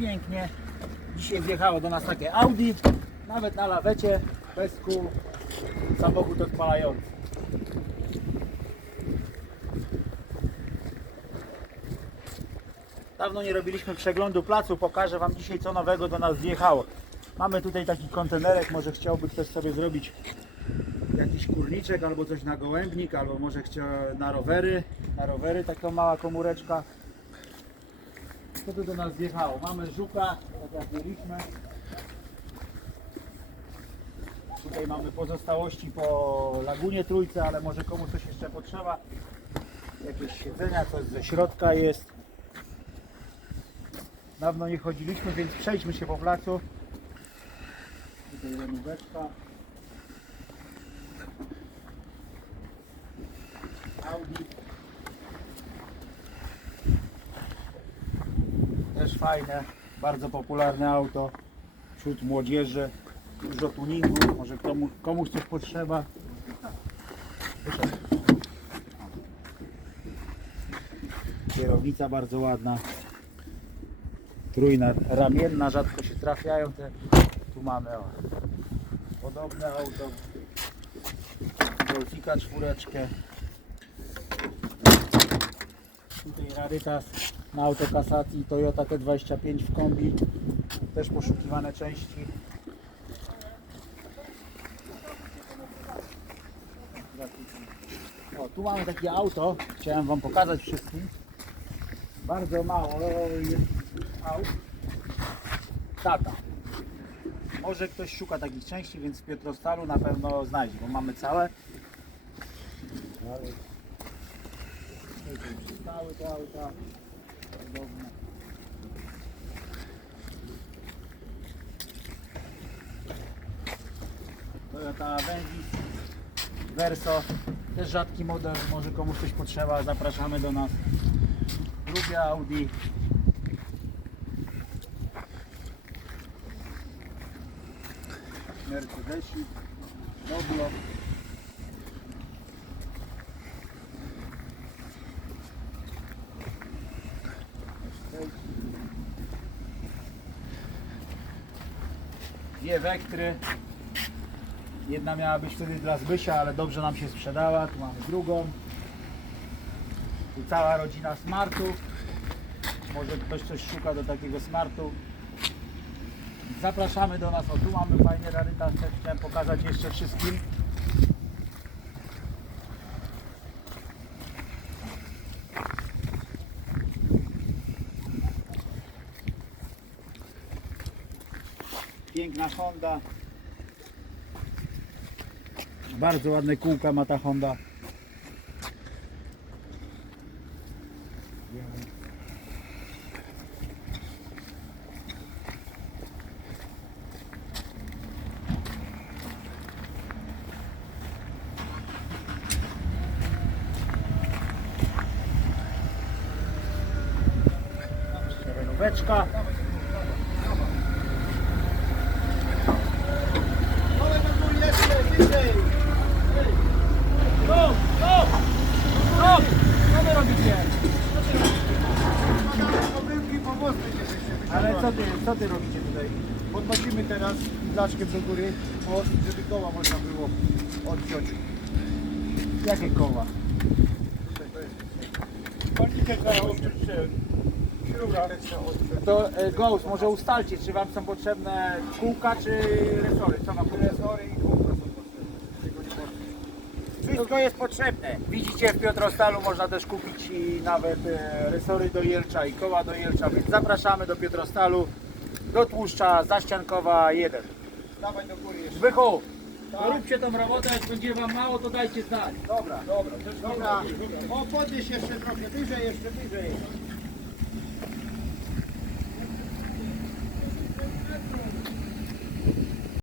pięknie. Dzisiaj wjechało do nas takie Audi, nawet na lawecie, bez kół, samochód odpalający. Dawno nie robiliśmy przeglądu placu, pokażę Wam dzisiaj co nowego do nas wjechało. Mamy tutaj taki kontenerek, może chciałby ktoś sobie zrobić jakiś kurniczek albo coś na gołębnik, albo może chciał na rowery, na rowery taka mała komóreczka. Co do nas wjechało? Mamy żuka, tak jak mieliśmy. Tutaj mamy pozostałości po lagunie trójce, ale może komuś coś jeszcze potrzeba. Jakieś siedzenia, coś ze środka jest. Dawno nie chodziliśmy, więc przejdźmy się po placu. Tutaj renóweczka. Audi. Też fajne, bardzo popularne auto wśród młodzieży. Dużo tuningu, może komu, komuś coś potrzeba. Kierownica bardzo ładna. Trójna, ramienna, rzadko się trafiają te. Tu mamy o, podobne auto. Golfika czwóreczkę. Tutaj rarytas na autokasacji Toyota T25 w kombi. Też poszukiwane części. O, tu mamy takie auto, chciałem Wam pokazać wszystkim. Bardzo mało jest aut. Tata. Może ktoś szuka takich części, więc w Piotrostalu na pewno znajdzie, bo mamy całe. Ale tutaj przystały Podobne. Toyota Avensis Verso też rzadki model, może komuś coś potrzeba, zapraszamy do nas. Lubię Audi. Mercedesik, Doblo. Dwie Wektry. Jedna miała być wtedy dla Zbysia, ale dobrze nam się sprzedała. Tu mamy drugą. Tu cała rodzina Smartów. Może ktoś coś szuka do takiego Smartu. Zapraszamy do nas. O, tu mamy fajnie rarytas. Chciałem pokazać jeszcze wszystkim. Piękna Honda. Bardzo ładne kółka ma ta Honda. Renóweczka. Ale co ty, co ty robicie tutaj? Podnosimy teraz blaszkiem do góry most, żeby koła można było odciąć. Jakie koła? To e, Ghost, może ustalcie, czy wam są potrzebne kółka, czy resory? Co wam potrzebne? Resory i kółka są potrzebne. Tego nie można. Wszystko jest potrzebne. Widzicie, w Piotrostalu można też kupić i nawet e, resory do Jelcza i koła do Jelcza, więc zapraszamy do Piotrostalu, do Tłuszcza, Zaściankowa 1. Dawaj do góry jeszcze. Zbychu, róbcie tą robotę, jak będzie wam mało, to dajcie znać. Dobra, dobra. Dobra. O, podnieś jeszcze trochę wyżej, jeszcze wyżej.